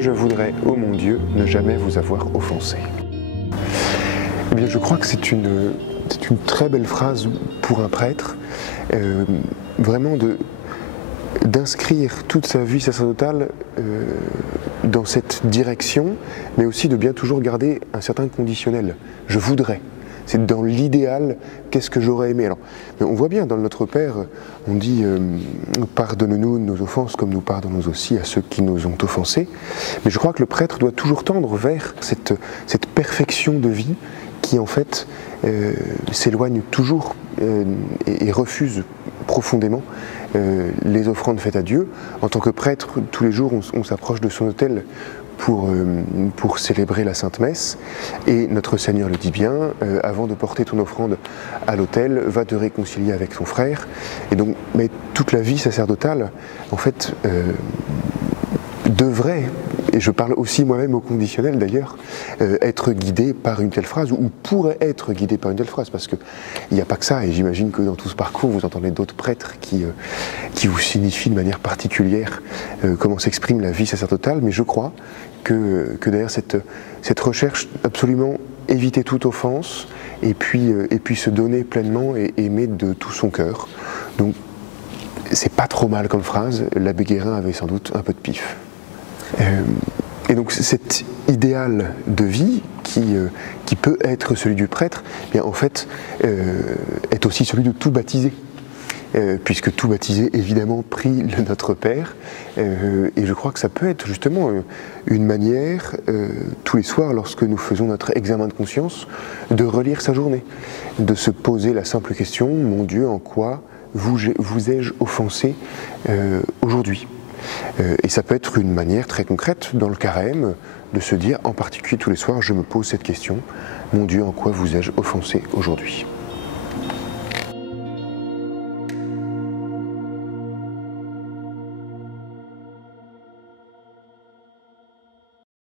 je voudrais, ô mon Dieu, ne jamais vous avoir offensé. Eh bien, je crois que c'est une très belle phrase pour un prêtre, vraiment d'inscrire toute sa vie sacerdotale dans cette direction, mais aussi de bien toujours garder un certain conditionnel. Je voudrais. C'est dans l'idéal, qu'est-ce que j'aurais aimé. Alors, on voit bien dans le Notre Père, on dit pardonne-nous nos offenses comme nous pardonnons aussi à ceux qui nous ont offensés. Mais je crois que le prêtre doit toujours tendre vers cette perfection de vie qui en fait s'éloigne toujours et refuse profondément les offrandes faites à Dieu. En tant que prêtre, tous les jours, on s'approche de son autel pour célébrer la Sainte Messe, et notre Seigneur le dit bien, avant de porter ton offrande à l'autel, va te réconcilier avec ton frère. Et donc, mais toute la vie sacerdotale, en fait, devrait, et je parle aussi moi-même au conditionnel d'ailleurs, être guidée par une telle phrase, ou pourrait être guidée par une telle phrase, parce qu'il n'y a pas que ça, et j'imagine que dans tout ce parcours, vous entendez d'autres prêtres qui vous signifient de manière particulière comment s'exprime la vie sacerdotale, mais je crois que derrière cette recherche absolument éviter toute offense, et puis se donner pleinement et aimer de tout son cœur. Donc c'est pas trop mal comme phrase, l'abbé Guérin avait sans doute un peu de pif. Et donc cet idéal de vie qui peut être celui du prêtre, eh bien, en fait est aussi celui de tout baptisé, puisque tout baptisé évidemment prie le Notre Père, et je crois que ça peut être justement une manière tous les soirs lorsque nous faisons notre examen de conscience de relire sa journée, de se poser la simple question, mon Dieu, en quoi vous ai-je offensé aujourd'hui? Et ça peut être une manière très concrète dans le carême de se dire, en particulier tous les soirs, je me pose cette question, mon Dieu, en quoi vous ai-je offensé aujourd'hui?